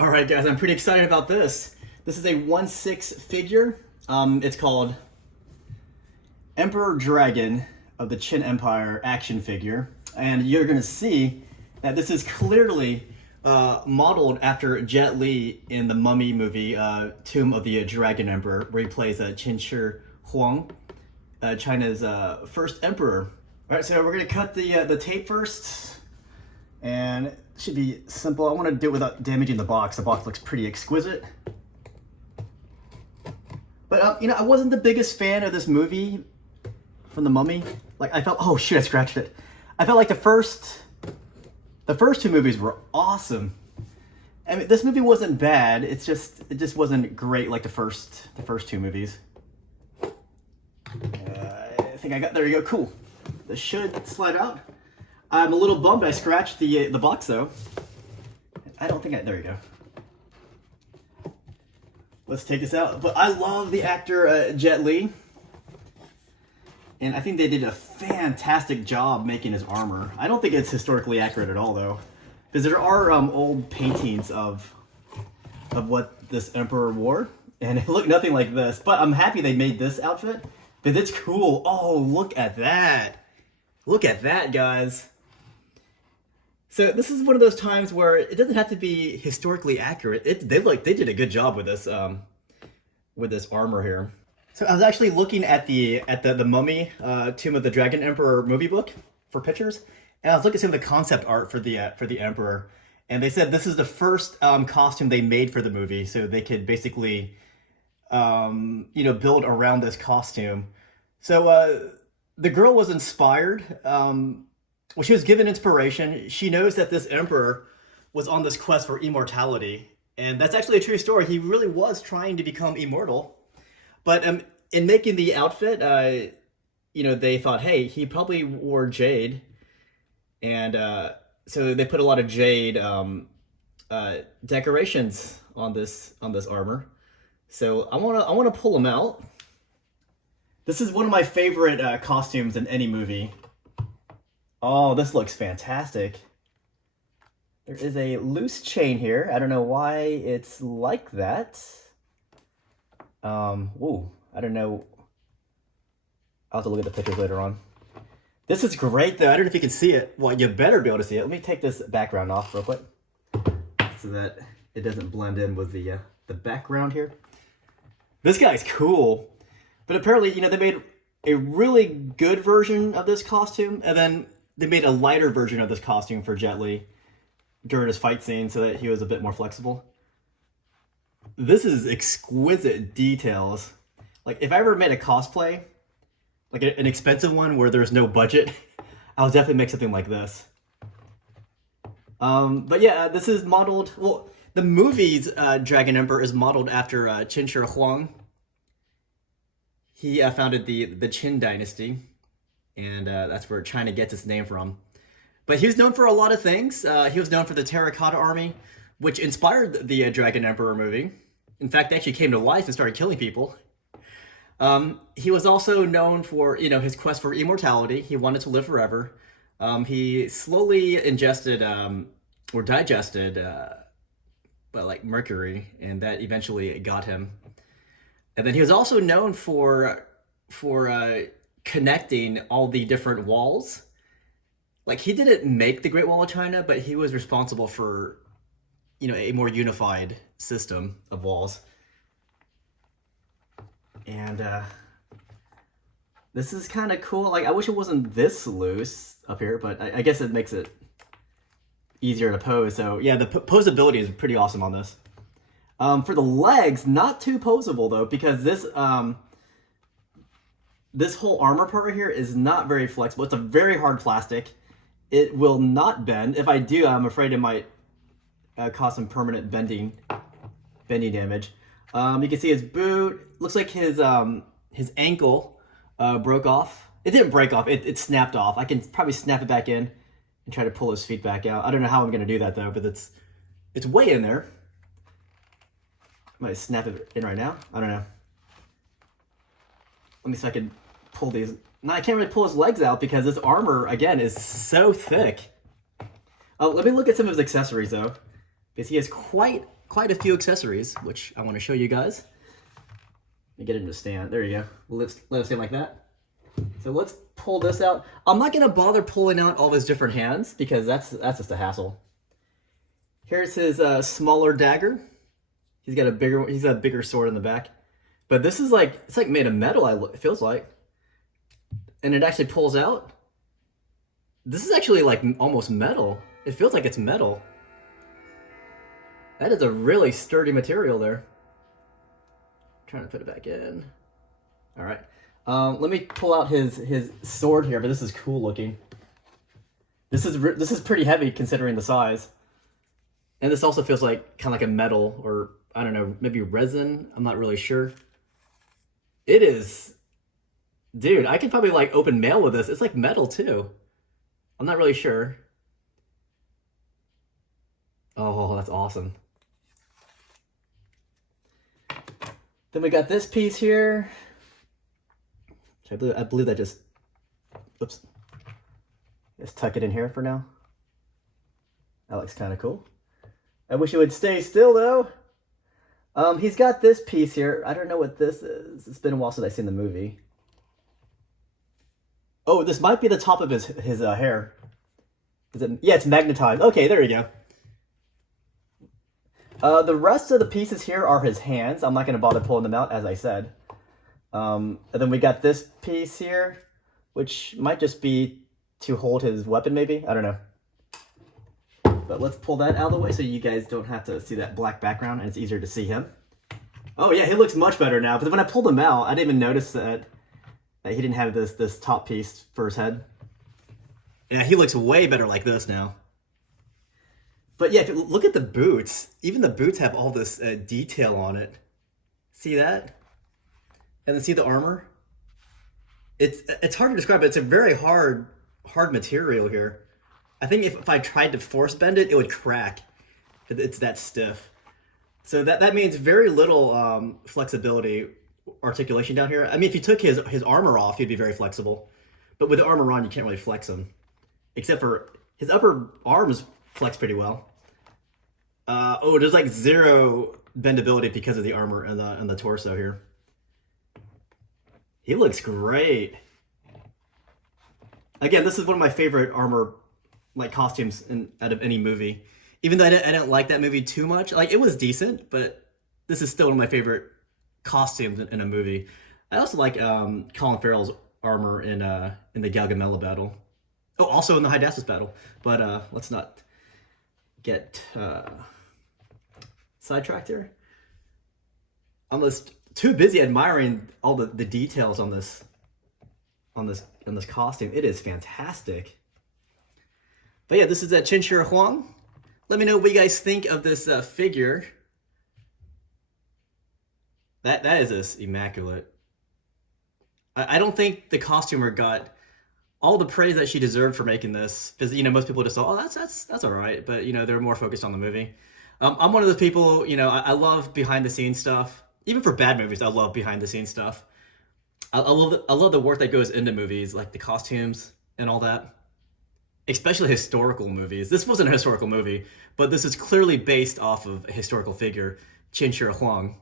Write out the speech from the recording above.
All right, guys, I'm pretty excited about this. This is a 1/6 figure. It's called Emperor Dragon of the Qin Empire action figure. And you're going to see that this is clearly modeled after Jet Li in the Mummy movie, Tomb of the Dragon Emperor, where he plays Qin Shi Huang, China's first emperor. All right, so we're going to cut the tape first. And it should be simple. I want to do it without damaging the box. The box looks pretty exquisite. But, I wasn't the biggest fan of this movie from The Mummy. Like, I felt, oh shit, I scratched it. I felt like the first two movies were awesome. I mean, this movie wasn't bad. It just wasn't great like the first two movies. I think I got, there you go, cool. This should slide out. I'm a little bummed I scratched the box though. I don't think there you go. Let's take this out. But I love the actor Jet Li. And I think they did a fantastic job making his armor. I don't think it's historically accurate at all though. Because there are old paintings of what this emperor wore. And it looked nothing like this. But I'm happy they made this outfit. Because it's cool. Oh, look at that. Look at that, guys. So this is one of those times where it doesn't have to be historically accurate. They did a good job with this armor here. So I was actually looking at the Mummy Tomb of the Dragon Emperor movie book for pictures, and I was looking at some of the concept art for the Emperor, and they said this is the first costume they made for the movie, so they could basically build around this costume. So the girl was inspired. Well, she was given inspiration. She knows that this emperor was on this quest for immortality. And that's actually a true story. He really was trying to become immortal. But in making the outfit, they thought, hey, he probably wore jade. And so they put a lot of jade decorations on this armor. So I wanna pull them out. This is one of my favorite costumes in any movie. Oh, this looks fantastic. There is a loose chain here. I don't know why it's like that. Ooh, I don't know. I'll have to look at the pictures later on. This is great though. I don't know if you can see it. Well, you better be able to see it. Let me take this background off real quick so that it doesn't blend in with the background here. This guy's cool. But apparently, they made a really good version of this costume, and then they made a lighter version of this costume for Jet Li during his fight scene so that he was a bit more flexible. This is exquisite details. Like, if I ever made a cosplay, like an expensive one where there's no budget, I'll definitely make something like this. But yeah, this is modeled, well, the movie's Dragon Emperor is modeled after Qin Shi Huang. He founded the Qin dynasty, and that's where China gets its name from. But he was known for a lot of things. He was known for the Terracotta Army, which inspired the Dragon Emperor movie. In fact, they actually came to life and started killing people. He was also known for, his quest for immortality. He wanted to live forever. He slowly ingested or digested mercury, and that eventually got him. And then he was also known for connecting all the different walls. Like, he didn't make the Great Wall of China, but he was responsible for, a more unified system of walls. And this is kind of cool. Like, I wish it wasn't this loose up here, but I guess it makes it easier to pose. So yeah, the posability is pretty awesome on this. For the legs, not too posable though, because this whole armor part right here is not very flexible. It's a very hard plastic. It will not bend. If I do, I'm afraid it might cause some permanent bending damage. You can see his boot. Looks like his ankle broke off. It didn't break off. It snapped off. I can probably snap it back in and try to pull his feet back out. I don't know how I'm gonna do that though, but it's way in there. I might snap it in right now. I don't know. Let me see if I can pull these. No, I can't really pull his legs out because this armor, again, is so thick. Let me look at some of his accessories, though. Because he has quite quite a few accessories, which I want to show you guys. Let me get him to stand. There you go. Let it stand like that. So let's pull this out. I'm not gonna bother pulling out all his different hands because that's just a hassle. Here's his smaller dagger. He's got a bigger sword in the back. But this is like, it's like made of metal, it feels like. And it actually pulls out. This is actually like almost metal. It feels like it's metal. That is a really sturdy material there. Trying to put it back in. All right. Let me pull out his sword here, but this is cool looking. This is pretty heavy considering the size. And this also feels like kind of like a metal, or I don't know, maybe resin. I'm not really sure. It is, dude, I could probably like open mail with this. It's like metal too. I'm not really sure. Oh, that's awesome. Then we got this piece here. I believe that just, oops. Let's tuck it in here for now. That looks kind of cool. I wish it would stay still though. He's got this piece here. I don't know what this is. It's been a while since I've seen the movie. Oh, this might be the top of his hair. Is it? Yeah, it's magnetized. Okay, there you go. The rest of the pieces here are his hands. I'm not going to bother pulling them out, as I said. And then we got this piece here, which might just be to hold his weapon, maybe. I don't know. But let's pull that out of the way so you guys don't have to see that black background and it's easier to see him. Oh yeah, he looks much better now. But when I pulled him out, I didn't even notice that he didn't have this top piece for his head. Yeah, he looks way better like this now. But yeah, if you look at the boots, even the boots have all this detail on it. See that? And then see the armor? It's hard to describe, but it's a very hard material here. I think if I tried to force bend it, it would crack. It's that stiff. So that means very little flexibility, articulation down here. I mean, if you took his armor off, he'd be very flexible. But with the armor on, you can't really flex him. Except for his upper arms flex pretty well. Oh, there's like zero bendability because of the armor and the torso here. He looks great. Again, this is one of my favorite armor like costumes out of any movie. Even though I didn't like that movie too much. Like, it was decent, but this is still one of my favorite costumes in a movie. I also like Colin Farrell's armor in the Gaugamela battle. Oh, also in the Hydaspes battle. But let's not get sidetracked here. I'm just too busy admiring all the details on this costume. It is fantastic. But yeah, this is Qin Shi Huang. Let me know what you guys think of this figure. That is just immaculate. I don't think the costumer got all the praise that she deserved for making this, because most people just thought, oh, that's all right, but they're more focused on the movie. I'm one of those people. I love behind the scenes stuff. Even for bad movies, I love behind the scenes stuff. I love the work that goes into movies, like the costumes and all that. Especially historical movies. This wasn't a historical movie, but this is clearly based off of a historical figure, Qin Shi Huang.